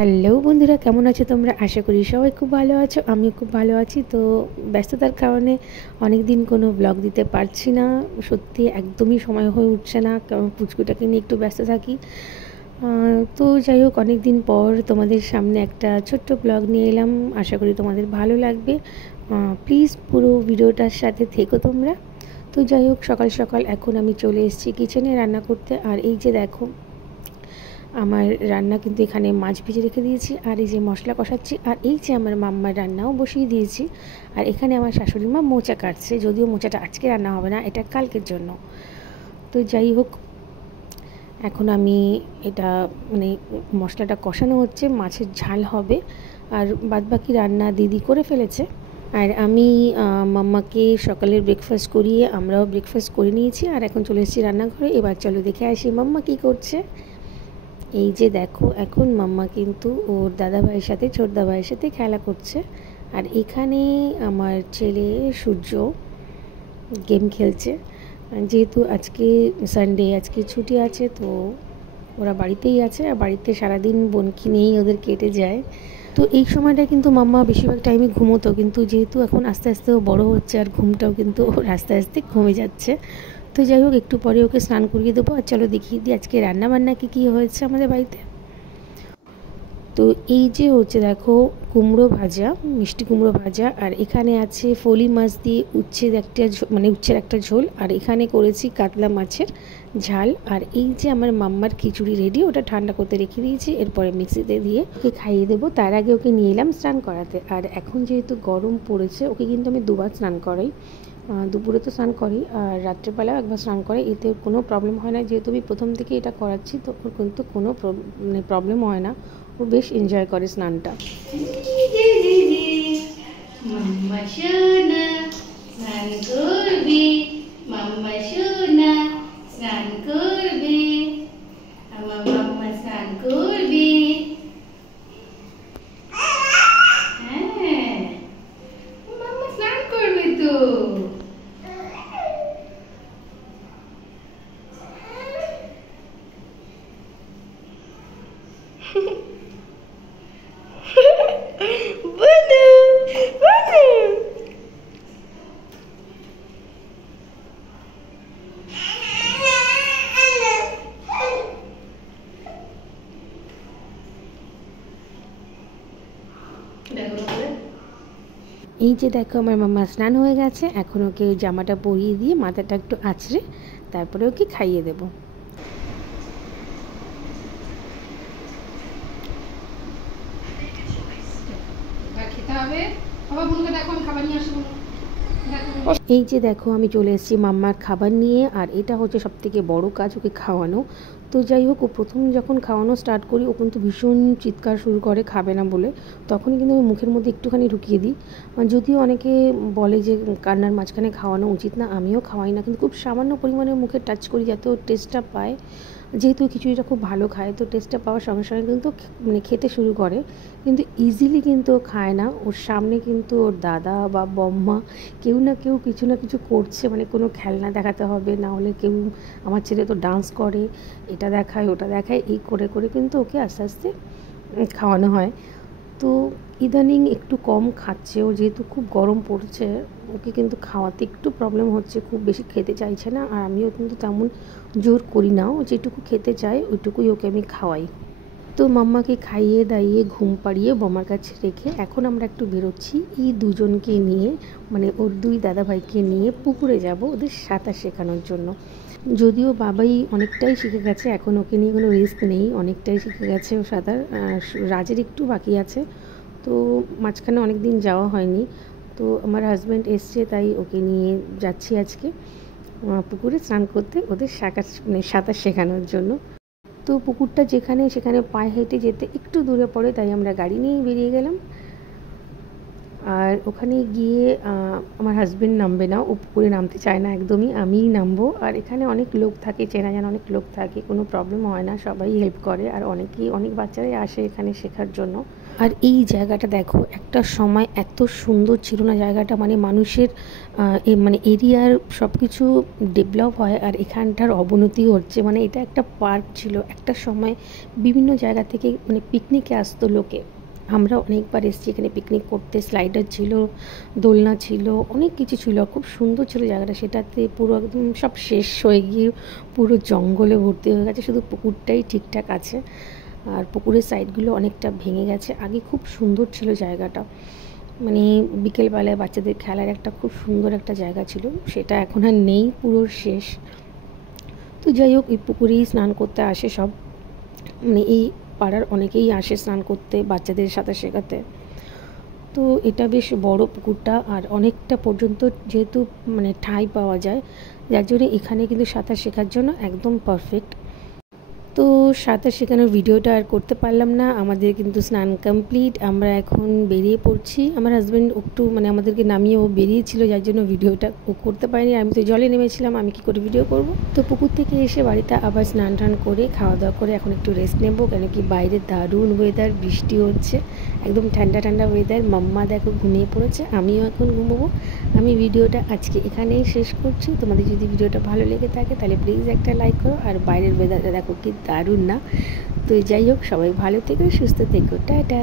Hello বন্ধুরা, কেমন আছো তোমরা? আশা করি সবাই খুব ভালো আছো। আমিও খুব ভালো আছি। তো ব্যস্ততার কারণে অনেক দিন কোনো ব্লগ দিতে পারছি না। সত্যি একদমই সময় হয়ে উঠছে না, কারণ পুচকুটাকে নিয়ে একটু ব্যস্ত থাকি। তো যাই হোক, অনেক দিন পর তোমাদের সামনে একটা ছোট্ট ব্লগ নিয়ে এলাম। আশা করি তোমাদের ভালো লাগবে। প্লিজ পুরো ভিডিওটার সাথে থেকো তোমরা। তো যাই হোক, সকাল সকাল এখন আমি চলে এসেছি কিচেনে রান্না করতে। আর এই যে দেখো, আমার রান্না কিন্তু এখানে মাছ ভেজে রেখে দিয়েছি, আর এই যে মশলা কষাচ্ছি, আর এই যে আমার মাম্মার রান্নাও বসিয়ে দিয়েছি। আর এখানে আমার শাশুড়ি মা মোচা কাটছে, যদিও মোচাটা আজকে রান্না হবে না, এটা কালকের জন্য। তো যাই হোক, এখন আমি এটা মশলাটা কষানো হচ্ছে, মাছের ঝাল হবে, আর বাদবাকি রান্না দিদি করে ফেলেছে। আর আমি মাম্মাকে সকালের ব্রেকফাস্ট করিয়ে আমরাও ব্রেকফাস্ট করে নিয়েছি, আর এখন চলে এসেছি রান্নাঘরে। এবার চলো দেখে আসি মাম্মা কী করছে। এই যে দেখো, এখন মাম্মা কিন্তু ওর দাদাভাইয়ের সাথে, ছোট দাদাভাইয়ের সাথে খেলা করছে। আর এখানে আমার ছেলে সূর্য গেম খেলছে। যেহেতু আজকে সানডে, আজকে ছুটি আছে, তো ওরা বাড়িতেই আছে। আর বাড়িতে সারাদিন বোনকে নিয়েই ওদের কেটে যায়। তো এই সময়টা কিন্তু মাম্মা বেশিরভাগ টাইমে ঘুমোতো, কিন্তু যেহেতু এখন আস্তে আস্তে ও বড়ো হচ্ছে, আর ঘুমটাও কিন্তু ওর আস্তে আস্তে কমে যাচ্ছে। তো যাই হোক, একটু পরে ওকে স্নান করিয়ে দেবো। আর চলো দেখিয়ে দিই আজকে রান্না বান্না কী হয়েছে আমাদের বাড়িতে। তো এই যে হচ্ছে দেখো, কুমড়ো ভাজা, মিষ্টি কুমড়ো ভাজা, আর এখানে আছে ফলি মাছ দিয়ে উচ্ছের একটা ঝোল, আর এখানে করেছি কাতলা মাছের ঝাল। আর এই যে আমার মাম্মার খিচুড়ি রেডি, ওটা ঠান্ডা করতে রেখে দিয়েছি, এরপরে মিক্সিতে দিয়ে ওকে খাইয়ে দেবো। তার আগে ওকে নিয়ে এলাম স্নান করাতে। আর এখন যেহেতু গরম পড়েছে, ওকে কিন্তু আমি দুবার স্নান করাই। দুপুরে তো স্নান করি, আর রাত্রেবেলাও একবার স্নান করে, এতে কোনো প্রবলেম হয় না। যেহেতু আমি প্রথম থেকে এটা করাচ্ছি, তো ওর কিন্তু কোনো প্রবলেম হয় না। ও বেশ এনজয় করে স্নানটা। মাম্মা সোনা স্নান করবে, মাম্মা সোনা স্নান করবে, আমার মাম্মা স্নান করবে। হ্যাঁ, মাম্মা স্নান করবে তো। এই যে দেখো, আমার মাম্মা স্নান হয়ে গেছে। এখন ওকে জামাটা পরিয়ে দিয়ে মাথাটা একটু আঁচড়ে তারপরে ওকে খাইয়ে দেবো। খেতে হবে। বাবা বোনকে দেখো, আমি খাবার নিয়ে আসবো। এই যে দেখো, আমি চলে এসেছি মাম্মার খাবার নিয়ে, আর এটা হচ্ছে সবথেকে বড় কাজ, ওকে খাওয়ানো। তো যাই হোক, ও প্রথম যখন খাওয়ানো স্টার্ট করি, ও কিন্তু ভীষণ চিৎকার শুরু করে খাবে না বলে। তখনই কিন্তু আমি মুখের মধ্যে একটুখানি ঢুকিয়ে দিই। যদিও অনেকে বলে যে কান্নার মাঝখানে খাওয়ানো উচিত না, আমিও খাওয়াই না, কিন্তু খুব সামান্য পরিমাণে মুখে টাচ করি যাতে ও টেস্টটা পায়। যেহেতু খিচুড়িটা খুব ভালো খায়, তো টেস্টটা পাওয়ার সঙ্গে সঙ্গে কিন্তু খেতে শুরু করে। কিন্তু ইজিলি কিন্তু ও খায় না। ওর সামনে কিন্তু ওর দাদা বা বম্মা কেউ না কেউ কিছু না কিছু করছে, কোনো খেলনা দেখাতে হবে, না হলে কেউ, আমার ছেলে তো ডান্স করে, এটা দেখায় ওটা দেখায়, এই করে করে কিন্তু ওকে আস্তে আস্তে খাওয়ানো হয়। তো ইদানিং একটু কম খাচ্ছে ও, যেহেতু খুব গরম পড়ছে, ওকে কিন্তু খাওয়াতে একটু প্রবলেম হচ্ছে, খুব বেশি খেতে চাইছে না। আর আমিও কিন্তু তেমন জোর করি না, ও যেটুকু খেতে চায় ওইটুকুই ওকে আমি খাওয়াই। তো মাম্মাকে খাইয়ে দাইয়ে ঘুম পাড়িয়ে বমার কাছে রেখে এখন আমরা একটু বেরোচ্ছি এই দুজনকে নিয়ে, ওর দুই দাদাভাইকে নিয়ে পুকুরে যাব ওদের সাঁতার শেখানোর জন্য। যদিও বাবাই অনেকটাই শিখে গেছে, এখন ওকে নিয়ে কোনো রিস্ক নেই, অনেকটাই শিখে গেছে ও সাঁতার। রাজের একটু বাকি আছে, তো মাঝখানে অনেক দিন যাওয়া হয়নি। তো আমার হাজব্যান্ড এসছে, তাই ওকে নিয়ে যাচ্ছি আজকে পুকুরে স্নান করতে, ওদের সাঁতার শেখানোর জন্য। তো পুকুরটা সেখানে পায়ে হেঁটে যেতে একটু দূরে পড়ে, তাই আমরা গাড়ি নিয়েই বেরিয়ে গেলাম। আর ওখানে গিয়ে আমার হাজবেন্ড নামবে না, ও পুকুরে নামতে চায় না একদমই, আমিই নামবো। আর এখানে অনেক লোক থাকে, চেনা জানা অনেক লোক থাকে, কোনো প্রবলেম হয় না, সবাই হেল্প করে। আর অনেক বাচ্চারাই আসে এখানে শেখার জন্য। আর এই জায়গাটা দেখো, একটা সময় এত সুন্দর ছিল না জায়গাটা, মানে মানুষের মানে এরিয়ার সব কিছু ডেভেলপ হয় আর এখানটার অবনতি হচ্ছে। মানে এটা একটা পার্ক ছিল একটা সময়, বিভিন্ন জায়গা থেকে মানে পিকনিকে আসতো লোকে। আমরা অনেকবার এসেছি এখানে পিকনিক করতে, স্লাইডার ছিল, দোলনা ছিল, অনেক কিছু ছিল, খুব সুন্দর ছিল জায়গাটা। সেটাতে পুরো একদম সব শেষ হয়ে গিয়ে পুরো জঙ্গলে ভর্তি হয়ে গেছে, শুধু পুকুরটাই ঠিকঠাক আছে। আর পুকুরের সাইডগুলো অনেকটা ভেঙে গেছে। আগে খুব সুন্দর ছিল জায়গাটা, মানে বিকেলবেলায় বাচ্চাদের খেলার একটা খুব সুন্দর একটা জায়গা ছিল, সেটা এখন আর নেই, পুরো শেষ। তো যাই হোক, এই পুকুরেই স্নান করতে আসে সব, মানে এই পাড়ার অনেকেই আসে স্নান করতে, বাচ্চাদের সাঁতার শেখাতে। তো এটা বেশ বড় পুকুরটা, আর অনেকটা পর্যন্ত যেহেতু মানে ঠাঁই পাওয়া যায়, যার জন্য এখানে কিন্তু সাঁতার শেখার জন্য একদম পারফেক্ট। তো সাঁতার শেখানোর ভিডিওটা আর করতে পারলাম না, আমাদের কিন্তু স্নান কমপ্লিট, আমরা এখন বেরিয়ে পড়ছি। আমার হাজব্যান্ড একটু মানে আমাদেরকে নামিয়ে ও বেরিয়েছিল, যার জন্য ভিডিওটা ও করতে পারিনি। আমি তো জলে নেমেছিলাম, আমি কি করে ভিডিও করব। তো পুকুর থেকে এসে বাড়িতে আবার স্নান টান করে খাওয়া দাওয়া করে এখন একটু রেস্ট নেবো, কেন কি বাইরে দারুণ ওয়েদার, বৃষ্টি হচ্ছে, একদম ঠান্ডা ঠান্ডা ওয়েদার। মাম্মা দেখো ঘুমিয়ে পড়েছে, আমিও এখন ঘুমোবো। আমি ভিডিওটা আজকে এখানেই শেষ করছি। তোমাদের যদি ভিডিওটা ভালো লেগে থাকে তাহলে প্লিজ একটা লাইক করো। আর বাইরের ওয়েদারটা দেখো কি দারুণ না। তো যাই হোক, সবাই ভালো থেকো, সুস্থ থেকো, টাটা।